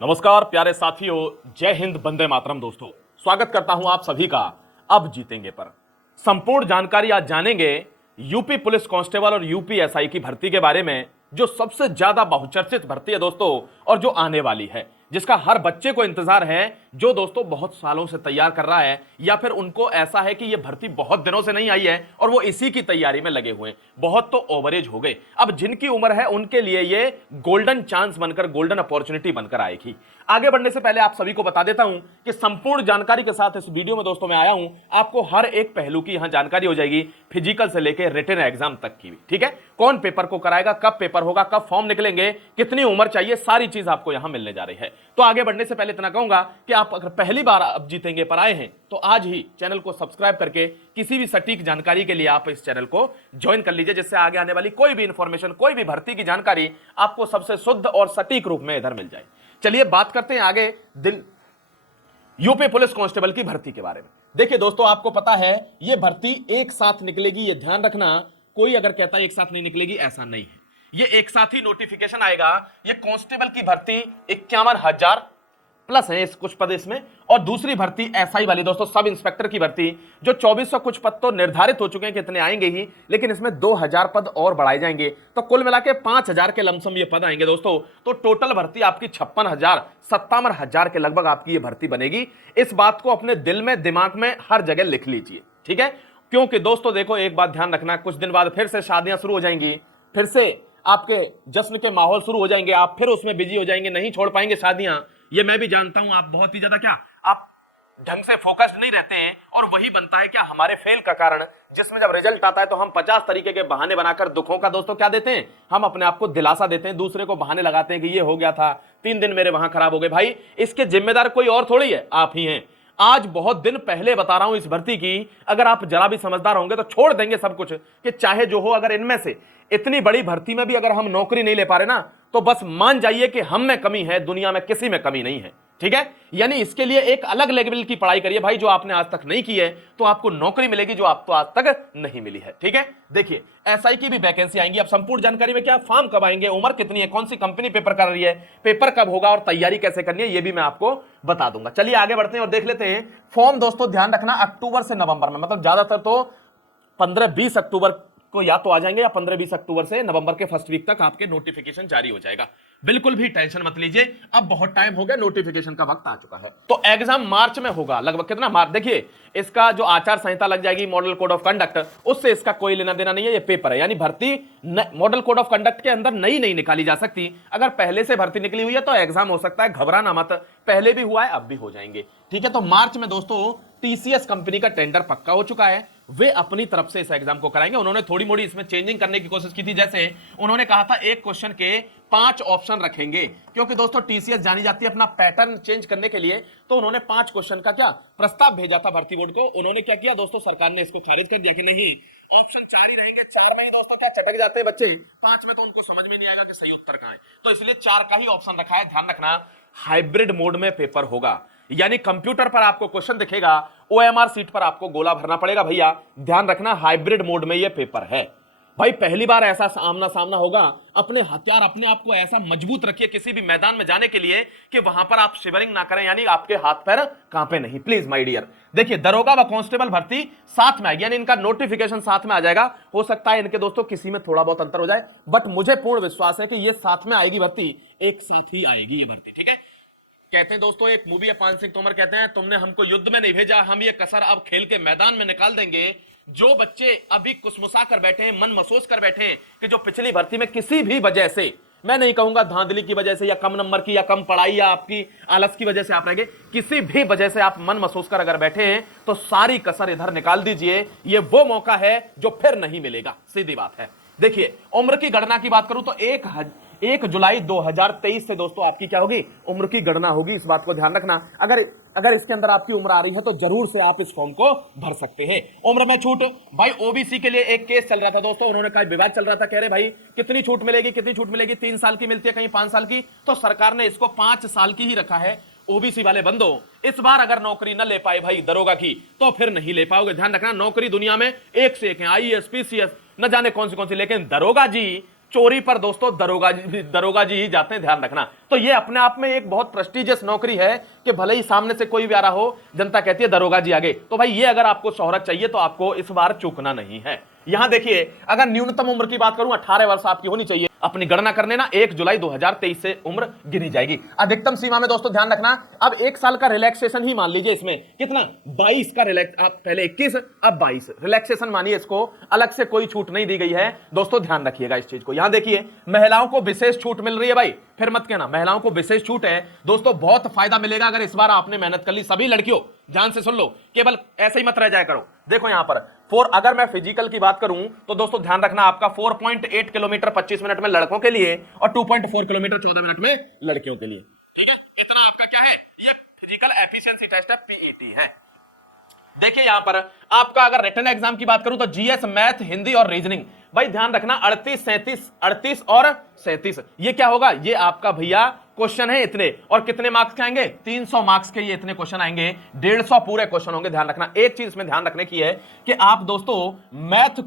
नमस्कार प्यारे साथियों, जय हिंद, वंदे मातरम। दोस्तों, स्वागत करता हूं आप सभी का अब जीतेंगे पर। संपूर्ण जानकारी आज जानेंगे यूपी पुलिस कांस्टेबल और यूपी एसआई की भर्ती के बारे में, जो सबसे ज्यादा बहुचर्चित भर्ती है दोस्तों, और जो आने वाली है, जिसका हर बच्चे को इंतजार है, जो दोस्तों बहुत सालों से तैयार कर रहा है, या फिर उनको ऐसा है कि यह भर्ती बहुत दिनों से नहीं आई है और वो इसी की तैयारी में लगे हुए हैं। बहुत तो ओवरेज हो गए, अब जिनकी उम्र है उनके लिए ये गोल्डन चांस बनकर, गोल्डन अपॉर्चुनिटी बनकर आएगी। आगे बढ़ने से पहले आप सभी को बता देता हूं कि संपूर्ण जानकारी के साथ इस वीडियो में दोस्तों मैं आया हूं, आपको हर एक पहलू की यहां जानकारी हो जाएगी, फिजिकल से लेकर रिटन एग्जाम तक की भी। ठीक है, कौन पेपर को कराएगा, कब पेपर होगा, कब फॉर्म निकलेंगे, कितनी उम्र चाहिए, सारी चीज आपको यहां मिलने जा रही है। तो आगे बढ़ने से पहले इतना कहूंगा कि आप अगर पहली बार अब जीतेंगे पर आए हैं तो आज ही चैनल को सब्सक्राइब करके किसी भी सटीक जानकारी के लिए आप इस चैनल को ज्वाइन कर लीजिए, जिससे आगे आने वाली कोई भी इंफॉर्मेशन, कोई भी भर्ती की जानकारी आपको सबसे शुद्ध और सटीक रूप में इधर मिल जाए। चलिए बात करते हैं आगे यूपी पुलिस कांस्टेबल की भर्ती के बारे में। देखिए दोस्तों, आपको पता है यह भर्ती एक साथ निकलेगी, यह ध्यान रखना। कोई अगर कहता है एक साथ नहीं निकलेगी, ऐसा नहीं है। ये एक साथ ही नोटिफिकेशन आएगा। ये कांस्टेबल की भर्ती 51,000 प्लस है, इस कुछ पद इसमें, और दूसरी भर्ती एसआई वाली दोस्तों, सब इंस्पेक्टर की भर्ती, जो 2400 कुछ पद तो निर्धारित हो चुके हैं कि इतने आएंगे ही, लेकिन इसमें 2000 पद और बढ़ाए जाएंगे, तो कुल मिला के 5000 के लमसम ये पद आएंगे दोस्तों। तो टोटल भर्ती आपकी 56,000, 57,000 के लगभग आपकी ये भर्ती बनेगी। इस बात को अपने दिल में, दिमाग में हर जगह लिख लीजिए, ठीक है। क्योंकि दोस्तों देखो, एक बात ध्यान रखना, कुछ दिन बाद फिर से शादियां शुरू हो जाएंगी, फिर से आपके जश्न के माहौल शुरू हो जाएंगे, आप फिर उसमें बिजी हो जाएंगे, नहीं छोड़ पाएंगे शादियां। ये मैं भी जानता हूं, आप बहुत ही ज्यादा क्या, आप ढंग से फोकस्ड नहीं रहते हैं, और वही बनता है क्या हमारे फेल का कारण, जिसमें जब रिजल्ट आता है तो हम 50 तरीके के बहाने बनाकर दुखों का दोस्तों क्या देते हैं, हम अपने आप को दिलासा देते हैं, दूसरे को बहाने लगाते हैं कि ये हो गया था, 3 दिन मेरे वहां खराब हो गए। भाई इसके जिम्मेदार कोई और थोड़ी है, आप ही हैं। आज बहुत दिन पहले बता रहा हूं इस भर्ती की, अगर आप जरा भी समझदार होंगे तो छोड़ देंगे सब कुछ कि चाहे जो हो। अगर इनमें से इतनी बड़ी भर्ती में भी अगर हम नौकरी नहीं ले पा रहे ना, तो बस मान जाइए कि हम में कमी है, दुनिया में किसी में कमी नहीं है, ठीक है। यानी इसके लिए एक अलग लेवल की पढ़ाई करिए भाई, जो आपने आज तक नहीं की है, तो आपको नौकरी मिलेगी जो आपको आज तक नहीं मिली है, ठीक है। देखिए एसआई की भी वैकेंसी आएंगी। अब संपूर्ण जानकारी में क्या, फॉर्म कब आएंगे, उम्र कितनी है, कौन सी कंपनी पेपर कर रही है, पेपर कब होगा और तैयारी कैसे करनी है, ये भी मैं आपको बता दूंगा। चलिए आगे बढ़ते हैं और देख लेते हैं। फॉर्म दोस्तों ध्यान रखना, अक्टूबर से नवंबर में, मतलब ज्यादातर तो 15-20 अक्टूबर को या तो आ जाएंगे, या 15-20 अक्टूबर से नवंबर के फर्स्ट वीक तक आपके नोटिफिकेशन जारी हो जाएगा। बिल्कुल भी टेंशन मत लीजिए, अब बहुत टाइम हो गया, नोटिफिकेशन का वक्त आ चुका है। तो एग्जाम मार्च में होगा, लगभग कितना मार्च, देखिए इसका जो आचार संहिता लग जाएगी, मॉडल कोड ऑफ कंडक्ट, उससे इसका कोई लेना देना नहीं है, ये पेपर है। यानी भर्ती मॉडल कोड ऑफ कंडक्ट के अंदर नई नहीं निकाली जा सकती। अगर पहले से भर्ती निकली हुई है तो एग्जाम हो सकता है, घबराना मत, पहले भी हुआ है, अब भी हो जाएंगे, ठीक है। तो मार्च में दोस्तों टीसीएस कंपनी का टेंडर पक्का हो चुका है, वे अपनी तरफ से इस एग्जाम को कराएंगे। उन्होंने थोड़ी मोड़ी इसमें चेंजिंग करने की कोशिश की थी, जैसे उन्होंने कहा था एक क्वेश्चन के 5 ऑप्शन रखेंगे, क्योंकि दोस्तों टीसीएस जानी जाती है अपना पैटर्न चेंज करने के लिए। तो उन्होंने 5 क्वेश्चन का क्या प्रस्ताव भेजा था भर्ती बोर्ड को। उन्होंने क्या किया दोस्तों, सरकार ने इसको खारिज कर दिया कि नहीं, ऑप्शन 4 ही रहेंगे। 4 में ही दोस्तों क्या चटक जाते हैं बच्चे, 5 में तो उनको समझ में नहीं आएगा कि सही उत्तर कहां है, तो इसलिए 4 का ही ऑप्शन रखा है। ध्यान रखना, हाइब्रिड मोड में पेपर होगा, यानी कंप्यूटर पर आपको क्वेश्चन दिखेगा, ओएमआर सीट पर आपको गोला भरना पड़ेगा। भैया ध्यान रखना, हाइब्रिड मोड में यह पेपर है। भाई पहली बार ऐसा आमना सामना होगा, अपने हथियार, अपने आप को ऐसा मजबूत रखिए किसी भी मैदान में जाने के लिए कि वहां पर आप शिवरिंग ना करें, यानी आपके हाथ पैर कांपे नहीं, प्लीज माय डियर। देखिए दरोगा व कांस्टेबल भर्ती साथ में आएगी, यानी इनका नोटिफिकेशन साथ में आ जाएगा। हो सकता है इनके दोस्तों किसी में थोड़ा बहुत अंतर हो जाए, बट मुझे पूर्ण विश्वास है कि यह साथ में आएगी भर्ती, एक साथ ही आएगी ये भर्ती, ठीक है। कहते हैं दोस्तों, एक मूवी है, पान सिंह तोमर कहते हैं, तुमने हमको युद्ध में नहीं भेजा, हम ये कसर अब खेल के मैदान में निकाल देंगे। जो बच्चे अभी कुसमुसा कर बैठे हैं, मन महसूस कर बैठे हैं कि जो पिछली भर्ती में किसी भी वजह से, मैं नहीं कहूंगा धांधली की वजह से या कम नंबर की या कम पढ़ाई या आपकी आलस की वजह से आप रह गए, किसी भी वजह से आप मन महसूस कर अगर बैठे हैं, तो सारी कसर इधर निकाल दीजिए। ये वो मौका है जो फिर नहीं मिलेगा, सीधी बात है। देखिए उम्र की गणना की बात करूं तो 1 जुलाई 2023 से दोस्तों आपकी क्या होगी, उम्र की गणना होगी। इस बात को ध्यान रखना, अगर इसके अंदर आपकी उम्र आ रही है तो जरूर से आप इस फॉर्म को भर सकते हैं। उम्र में छूट, भाई ओबीसी के लिए एक केस चल रहा था दोस्तों, उन्होंने कहा, विवाद चल रहा था, कह रहे भाई कितनी छूट मिलेगी, कितनी छूट मिलेगी, 3 साल की मिलती है, कहीं 5 साल की, तो सरकार ने इसको 5 साल की ही रखा है। ओबीसी वाले बंदो, इस बार अगर नौकरी न ले पाए भाई दरोगा की, तो फिर नहीं ले पाओगे। ध्यान रखना, नौकरी दुनिया में एक से एक है, आईएएस, पीसीएस, न जाने कौन सी, लेकिन दरोगा जी चोरी पर दोस्तों दरोगा जी ही जाते हैं, ध्यान रखना। तो ये अपने आप में एक बहुत प्रेस्टिजियस नौकरी है कि भले ही सामने से कोई भी आ रहा हो, जनता कहती है दरोगा जी आगे। तो भाई ये अगर आपको शोहरत चाहिए तो आपको इस बार चूकना नहीं है। यहां देखिए, अगर न्यूनतम उम्र की बात करूं 18 वर्ष आपकी होनी चाहिए। अपनी गणना करने ना 1 जुलाई 2023 से उम्र गिनी जाएगी। अधिकतम सीमा में दोस्तों ध्यान रखना, अब 1 साल का रिलैक्सेशन ही मान लीजिए। इसमें कितना 22 का रिलैक्स, आप पहले 21 अब 22 रिलैक्सेशन मानिए इसको, अलग से कोई छूट नहीं दी गई है दोस्तों, ध्यान रखिएगा इस चीज को। यहां देखिए महिलाओं को विशेष छूट मिल रही है भाई, फिर मत कहना महिलाओं को विशेष छूट है दोस्तों। बहुत फायदा मिलेगा अगर इस बार आपने मेहनत कर ली। सभी लड़कियों ध्यान से सुन लो, केवल ऐसे ही मत रह जाया करो। देखो यहां पर अगर मैं फिजिकल की बात करूं तो दोस्तों ध्यान रखना, आपका 4.8 किलोमीटर 25 मिनट में लड़कों के लिए और 2.4 किलोमीटर 14 मिनट में लड़कियों के लिए। ठीक है, इतना आपका क्या है, ये फिजिकल एफिशिएंसी टेस्ट है, पीईटी है। देखिए यहां पर आपका अगर रिटन एग्जाम की बात करूं तो जीएस, मैथ, हिंदी और रीजनिंग, भाई ध्यान रखना 38 और 37 ये क्या होगा, ये आपका भैया क्वेश्चन है इतने, और कितने मार्क्स के आएंगे, 300 मार्क्स के ये इतने क्वेश्चन आएंगे, 150 पूरे क्वेश्चन होंगे। ध्यान रखना एक चीज इसमें ध्यान रखने की है कि आप दोस्तों मैथ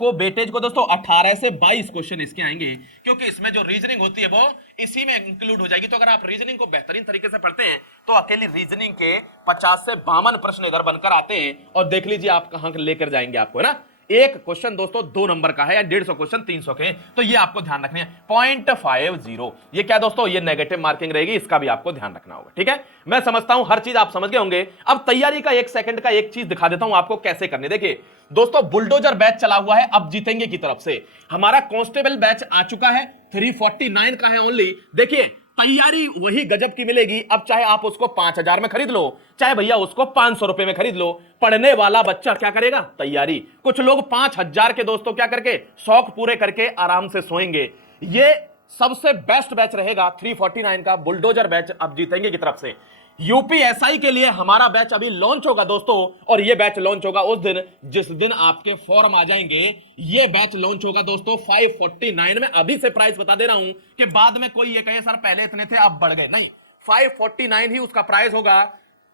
को वेटेज को दोस्तों 18 से 22 क्वेश्चन इसके आएंगे, क्योंकि इसमें जो रीजनिंग होती है वो इसी में इंक्लूड हो जाएगी। तो अगर आप रीजनिंग को बेहतरीन तरीके से पढ़ते हैं तो अकेली रीजनिंग के 50 से 52 प्रश्न इधर बनकर आते हैं, और देख लीजिए आप कहां लेकर जाएंगे आपको, है ना। एक क्वेश्चन दोस्तों 2 नंबर का है या 150 क्वेश्चन 300 के, तो ये आपको ध्यान रखने हैं। 0.50 ये क्या दोस्तों, ये नेगेटिव मार्किंग रहेगी, इसका भी आपको ध्यान रखना होगा। ठीक है, मैं समझता हूं हर चीज आप समझ गए होंगे। अब तैयारी का 1 सेकंड का एक चीज दिखा देता हूं आपको कैसे करनी। देखिए दोस्तों, बुलडोजर बैच चला हुआ है अब जीतेंगे की तरफ से, हमारा कांस्टेबल बैच आ चुका है, 349 का है ओनली। देखिए तैयारी वही गजब की मिलेगी, अब चाहे आप उसको 5000 में खरीद लो, चाहे भैया उसको 500 रुपए में खरीद लो, पढ़ने वाला बच्चा क्या करेगा, तैयारी। कुछ लोग 5000 के दोस्तों क्या करके शौक पूरे करके आराम से सोएंगे। ये सबसे बेस्ट बैच रहेगा 349 का बुलडोजर बैच अब जीतेंगे की तरफ से। यूपीएसआई के लिए हमारा बैच अभी लॉन्च होगा दोस्तों, और ये बैच लॉन्च होगा उस दिन जिस दिन आपके फॉर्म आ जाएंगे। ये बैच लॉन्च होगा दोस्तों 549 में। अभी से प्राइस बता दे रहा हूं कि बाद में कोई ये कहे सर पहले इतने थे अब बढ़ गए, नहीं, 549 ही उसका प्राइस होगा।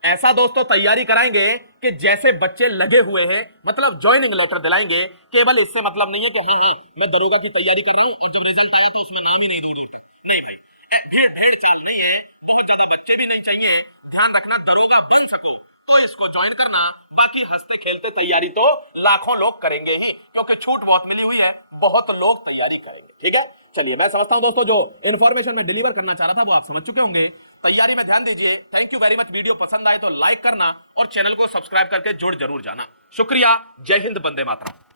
ऐसा दोस्तों तैयारी कराएंगे कि जैसे बच्चे लगे हुए हैं, मतलब ज्वाइनिंग लेटर दिलाएंगे। केवल इससे मतलब नहीं है कि हाँ मैं दरोगा की तैयारी कर रहा हूं और जब रिजल्ट आया तो उसमें नाम ही नहीं दूर तक, नहीं भाई, भेड़ चाल नहीं है, बहुत ज्यादा बच्चे भी नहीं चाहिए। ध्यान रखना, दरोगा बन सको तो इसको ज्वाइन करना, बाकी हंसते खेलते तैयारी तो लाखों लोग करेंगे ही, क्योंकि छूट बहुत मिली हुई है, बहुत लोग तैयारी करेंगे। ठीक है, चलिए मैं समझता हूं दोस्तों जो इन्फॉर्मेशन मैं डिलीवर करना चाह रहा था वो आप समझ चुके होंगे। तैयारी में ध्यान दीजिए। Thank you very much. Video पसंद आए तो लाइक करना और चैनल को सब्सक्राइब करके जुड़ जरूर जाना। शुक्रिया। जय हिंद, वंदे मातरम।